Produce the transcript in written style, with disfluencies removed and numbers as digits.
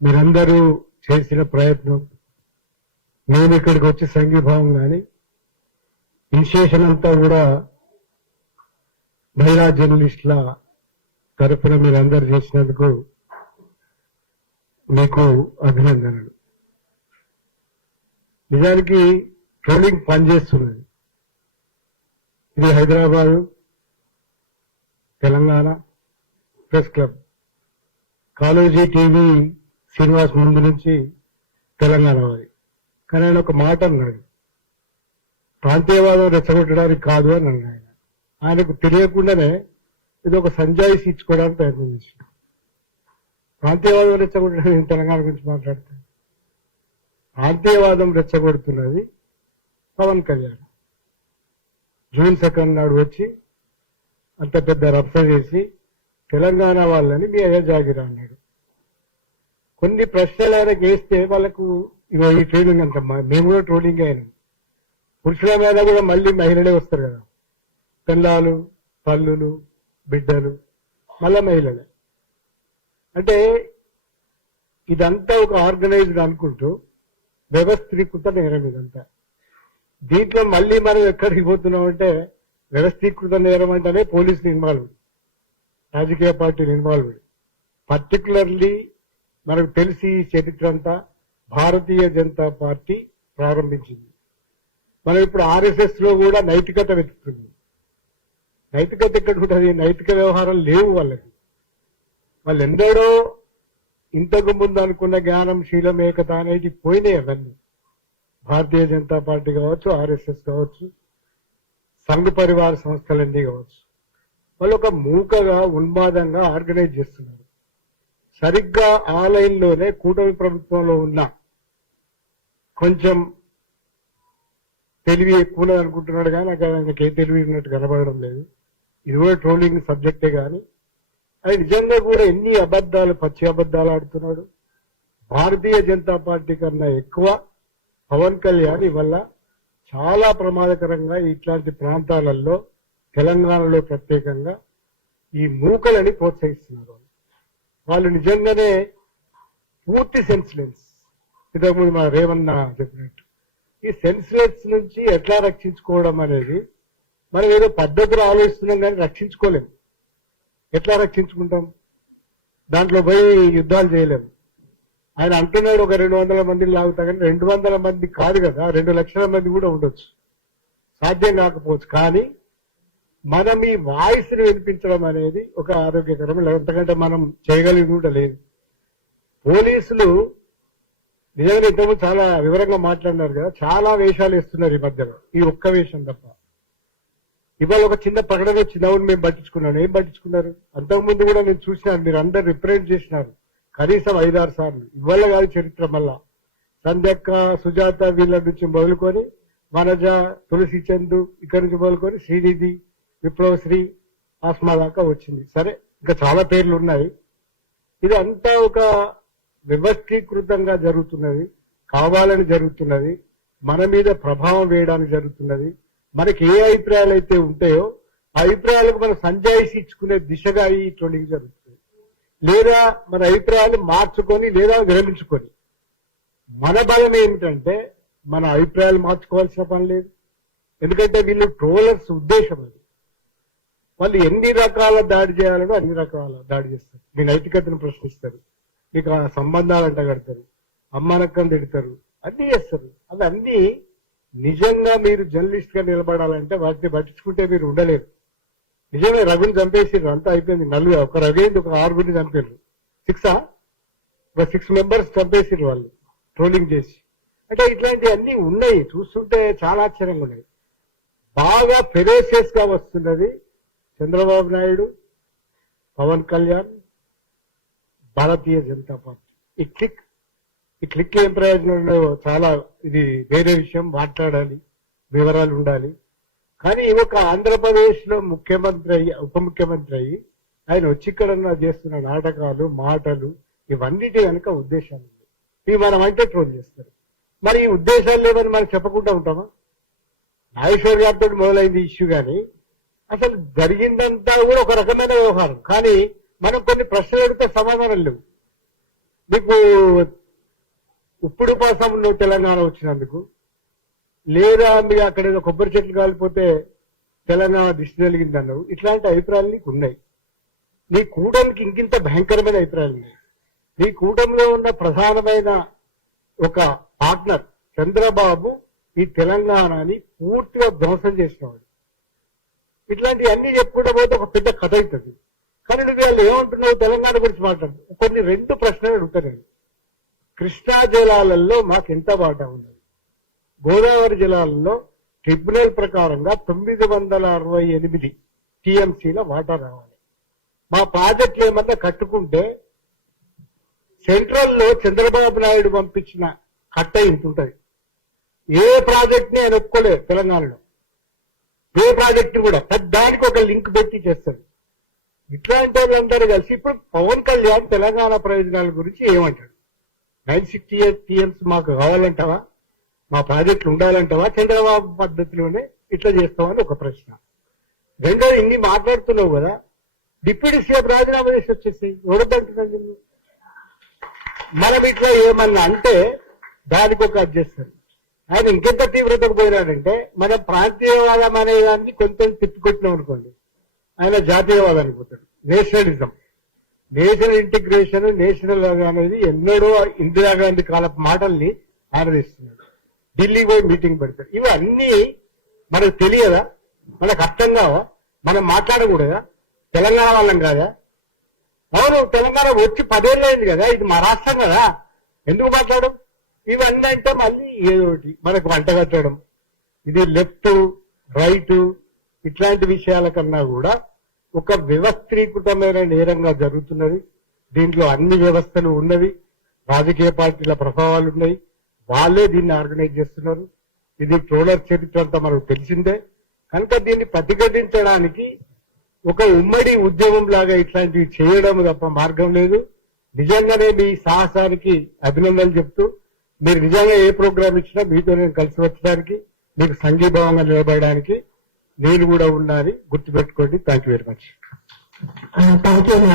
మీరందరూ చేసిన ప్రయత్నం, నేను ఇక్కడికి వచ్చి సంఘీభావం కానీ ఇనిషియేషన్ అంతా కూడా మహిళా జర్నలిస్టుల తరఫున మీరందరూ చేసినందుకు మీకు అభినందనలు. నిజానికి ట్రోలింగ్ పనిచేస్తున్నది. ఇది Hyderabad Telangana press club, college TV Srinivas ముందు నుంచి తెలంగాణ వారి. కానీ ఆయన ఒక మాట అన్నాడు, ప్రాంతీయవాదం రెచ్చగొట్టడానికి కాదు అని అన్నాడు. ఆయనకు తెలియకుండానే ఇది ఒక సంజాయిషి ఇచ్చుకోవడానికి ప్రయత్నం చేశాడు. ప్రాంతీయవాదం రెచ్చగొట్టడానికి తెలంగాణ గురించి మాట్లాడతాడు. ప్రాంతీయవాదం రెచ్చగొడుతున్నది పవన్ కళ్యాణ్. జూన్ 2 నాడు వచ్చి అంత పెద్ద రచ్చ చేసి తెలంగాణ వాళ్ళని మీ అయ్యా జాగిరా అన్నాడు. కొన్ని ప్రశ్నలు ఆయనకు వేస్తే వాళ్ళకు ఇగో ఈ ట్రోలింగ్ అంత, మేము కూడా ట్రోలింగ్ అయినాం. పురుషుల మీద కూడా మళ్ళీ మహిళలే వస్తారు కదా, పిల్లలు పల్లులు బిడ్డలు మళ్ళా మహిళలే. అంటే ఇదంతా ఒక ఆర్గనైజ్డ్ అనుకుంటూ వ్యవస్థీకృత నేరం ఇదంతా. దీంట్లో మళ్ళీ మనం ఎక్కడికి పోతున్నాం అంటే వ్యవస్థీకృత నేరం అంటేనే పోలీసులు ఇన్వాల్వ్, రాజకీయ పార్టీలు ఇన్వాల్వ్. పర్టికులర్లీ మనకు తెలిసి ఈ చరిత్ర అంతా భారతీయ జనతా పార్టీ ప్రారంభించింది. మనం ఇప్పుడు ఆర్ఎస్ఎస్ లో కూడా నైతికత వెతుకుతుంది. నైతికత ఎక్కడ ఉంటుంది? నైతిక వ్యవహారాలు లేవు వాళ్ళకి. వాళ్ళు ఎందరో ఇంతకు ముందు అనుకున్న జ్ఞానం శీలం ఏకత అనేది పోయినాయి. అవన్నీ భారతీయ జనతా పార్టీ కావచ్చు, ఆర్ఎస్ఎస్ కావచ్చు, సంఘ పరివార సంస్థలన్నీ కావచ్చు, వాళ్ళు ఒక మూకగా ఉన్మాదంగా ఆర్గనైజ్ చేస్తున్నారు. సరిగ్గా ఆ లైన్లోనే కూటమి ప్రభుత్వంలో ఉన్న కొంచెం తెలివి ఎక్కువ అనుకుంటున్నాడు కానీ నాకు ఆయనకి ఏ తెలివి ఉన్నట్టు కనబడడం లేదు. ఇది కూడా ట్రోలింగ్ సబ్జెక్టే కానీ అది నిజంగా కూడా ఎన్ని అబద్దాలు, పచ్చి అబద్దాలు ఆడుతున్నాడు. భారతీయ జనతా పార్టీ కన్నా ఎక్కువ పవన్ కళ్యాణ్ వల్ల చాలా ప్రమాదకరంగా ఇట్లాంటి ప్రాంతాలలో, తెలంగాణలో ప్రత్యేకంగా ఈ మూకలని ప్రోత్సహిస్తున్నారు. వాళ్ళు నిజంగానే పూర్తి సెన్స్లెస్. ఇంతకుముందు మన రేవన్న చెప్పినట్టు ఈ సెన్స్లెస్ నుంచి ఎట్లా రక్షించుకోవడం అనేది మనం ఏదో పద్ధతులు ఆలోచిస్తున్నాం కానీ రక్షించుకోలేము. ఎట్లా రక్షించుకుంటాం? దాంట్లో పోయి యుద్ధాలు చేయలేము. ఆయన అంటున్నాడు ఒక 200 మందిని లాగుతా, కానీ 200 మంది కాదు కదా, 2 లక్షల మంది కూడా ఉండొచ్చు, సాధ్యం కాకపోవచ్చు. కానీ మనం ఈ వాయిస్ ని వినిపించడం అనేది ఒక ఆరోగ్యకరం. ఎంతకంటే మనం చేయగలిగింది కూడా లేదు. పోలీసులు నిజంగా ఇంతకుముందు చాలా వివరంగా మాట్లాడినారు కదా, చాలా వేషాలు వేస్తున్నారు ఈ మధ్యలో. ఈ ఒక్క వేషం తప్ప. ఇవాళ ఒక చిన్న ప్రకటన వచ్చింది, అవును మేము పట్టించుకున్నాను. ఏం పట్టించుకున్నారు? అంతకుముందు కూడా నేను చూసినాను, మీరు అందరు రిప్రజెంట్ చేసినారు కనీసం 5-6 సార్లు. ఇవాళ కాదు చరిత్ర. మళ్ళా సంధ్యక్క, సుజాత వీళ్ళ నుంచి మొదలుకొని వనజ, తులసి చందు, ఇక్కడి నుంచి మొదలుకొని శ్రీనిధి, విప్లవశ్రీ, ఆస్మా దాకా వచ్చింది. సరే, ఇంకా చాలా పేర్లు ఉన్నాయి. ఇది అంతా ఒక వ్యవస్థీకృతంగా జరుగుతున్నది, కావాలని జరుగుతున్నది, మన మీద ప్రభావం వేయడానికి జరుగుతున్నది. మనకి ఏ అభిప్రాయాలు అయితే ఉంటాయో ఆ అభిప్రాయాలకు మనం సంజాయిషి ఇచ్చుకునే దిశగా ఈ ట్రోలింగ్ జరుగుతుంది. లేదా మన అభిప్రాయాలు మార్చుకొని లేదా విరమించుకొని, మన బలం ఏమిటంటే మన అభిప్రాయాలు మార్చుకోవాల్సిన పని లేదు. ఎందుకంటే వీళ్ళు ట్రోలర్స్ ఉద్దేశం అది. వాళ్ళు ఎన్ని రకాల దాడి చేయాలనో అన్ని రకాల దాడి చేస్తారు. మీ నైతికతను ప్రశ్నిస్తారు, మీకు ఆ సంబంధాలు అంటగడతారు, అమ్మానక్కని తిడతారు, అన్ని చేస్తారు. అవి అన్ని నిజంగా మీరు జర్నలిస్ట్ గా నిలబడాలంటే వాటిని పట్టించుకుంటే మీరు ఉండలేరు. నిజమే రఘుని చంపేసారు, అంతా అయిపోయింది. నలుగురు, ఒక రఘుని ఒక 6 చంపారు. 6 మెంబర్స్ చంపేసారు వాళ్ళు ట్రోలింగ్ చేసి. అంటే ఇట్లాంటివి అన్ని ఉన్నాయి. చూస్తుంటే చాలా ఆశ్చర్యంగా ఉన్నాయి. బాగా ఫెరోషియస్ గా వస్తున్నది చంద్రబాబు నాయుడు, పవన్ కళ్యాణ్, భారతీయ జనతా పార్టీ. ఈ క్లిక్ ఏం ప్రయోజనంలో చాలా, ఇది వేరే విషయం, మాట్లాడాలి, వివరాలు ఉండాలి. కానీ ఒక ఆంధ్రప్రదేశ్ లో ముఖ్యమంత్రి అయ్యి, ఉప ముఖ్యమంత్రి అయ్యి ఆయన వచ్చి ఇక్కడ చేస్తున్న నాటకాలు, మాటలు, ఇవన్నిటి వెనుక ఉద్దేశాలు ఉన్నాయి. ఇవి మనం అంటే ట్రోల్ చేస్తారు. మరి ఈ ఉద్దేశాలు లేవని మనం చెప్పకుండా ఉంటామా? నాగేశ్వర్ గారితో మొదలైంది ఇష్యూ. కానీ అసలు జరిగిందంతా కూడా ఒక రకమైన వ్యవహారం. కానీ మనం కొన్ని ప్రశ్నలు అడిగితే సమాధానం లేవు. మీకు ఉప్పుడు పాసం నువ్వు తెలంగాణ వచ్చినందుకు, లేదా మీరు అక్కడ ఏదో కొబ్బరి చెట్లు కాలిపోతే తెలంగాణ దిష్టి జరిగిందన్నావు. ఇట్లాంటి అభిప్రాయాలు నీకు ఉన్నాయి. నీ కూటమికి ఇంకింత భయంకరమైన అభిప్రాయాలు ఉన్నాయి. నీ కూటమిలో ఉన్న ప్రధానమైన ఒక పార్ట్నర్ చంద్రబాబు ఈ తెలంగాణని పూర్తిగా ధ్వంసం చేసినవాడు. ఇట్లాంటివన్నీ చెప్పుకుంటూ పోతే ఒక పెద్ద కథ అవుతుంది. కానీ నువ్వు వాళ్ళు ఏమంటున్నావు? తెలంగాణ గురించి మాట్లాడు. కొన్ని 2 ప్రశ్నలు అడుగుతానండి. కృష్ణా జలాలలో మాకు ఎంత వాటా ఉన్నది? గోదావరి జలాలలో ట్రిబ్యునల్ ప్రకారంగా 968 టీఎంసీల వాటా రావాలి. మా ప్రాజెక్టులు ఏమన్నా కట్టుకుంటే సెంట్రల్ లో చంద్రబాబు నాయుడు పంపించిన కట్ట ఇంత ఉంటుంది. ఏ ప్రాజెక్ట్ ని ఆయన ఒప్పుకోలేదు తెలంగాణలో. ఏ ప్రాజెక్ట్ కూడా దానికి ఒక లింక్ పెట్టి చేస్తారు. ఇట్లాంటి వాళ్ళందరూ కలిసి ఇప్పుడు పవన్ కళ్యాణ్ తెలంగాణ ప్రయోజనాల గురించి ఏమంటాడు? 968 టీఎంసీ మాకు కావాలంటావా? మా ప్రాజెక్టులు ఉండాలంటావా? చంద్రబాబు పద్ధతిలోనే ఇట్లా చేస్తామని ఒక ప్రశ్న. రెండోది, ఇన్ని మాట్లాడుతున్నావు కదా, డిప్యూటీ సీఎం రాజీనామా చేసి వచ్చేసి ఎవడంటున్నాడు? మనం ఇట్లా ఏమన్నా అంటే దానికి ఒక అడ్జస్ట్మెంట్. ఆయన ఇంకెంత తీవ్రతకు పోయినాడంటే, మనం ప్రాంతీయవాదం అనే దాన్ని కొంచెం తిప్పికొట్టినాం అనుకోండి, ఆయన జాతీయవాదానికి పోతాడు. నేషనలిజం, నేషనల్ ఇంటిగ్రేషన్, నేషనల్ అనేది ఎన్నడో ఇందిరాగాంధీ కాలపు మాటల్ని ఆయన తీస్తున్నాడు. ఢిల్లీ పోయి మీటింగ్ పెడతాడు. ఇవన్నీ మనకు తెలియదా? మనకు అర్థం కావా? మనం మాట్లాడకూడదా? తెలంగాణ వాళ్ళం కాదా? అవును, తెలంగాణ వచ్చి 10 ఏళ్ళు అయింది కదా, ఇది మా రాష్ట్రం కదా, ఎందుకు మాట్లాడడం? ఇవన్నీ అంటే మళ్ళీ ఏదోటి మనకు వంట కట్టడం. ఇది లెఫ్ట్ రైట్ ఇట్లాంటి విషయాల కన్నా కూడా ఒక వ్యవస్థీకృతమైన నేరంగా జరుగుతున్నది. దీంట్లో అన్ని వ్యవస్థలు ఉన్నవి, రాజకీయ పార్టీల ప్రభావాలు ఉన్నాయి, వాళ్ళే దీన్ని ఆర్గనైజ్ చేస్తున్నారు. ఇది ట్రోలర్ చరిత్ర అంతా మనకు తెలిసిందే. కనుక దీన్ని ప్రతిఘటించడానికి ఒక ఉమ్మడి ఉద్యమం లాగా ఇట్లాంటివి చేయడం తప్ప మార్గం లేదు. నిజంగానే మీ సాహసానికి అభినందనలు చెప్తూ, మీరు నిజంగా ఏ ప్రోగ్రాం ఇచ్చినా మీతో నేను కలిసి వచ్చడానికి, మీకు సంఘీభావంగా నిలబడడానికి నేను కూడా ఉన్నాను. గుర్తుపెట్టుకోండి. Thank you very much.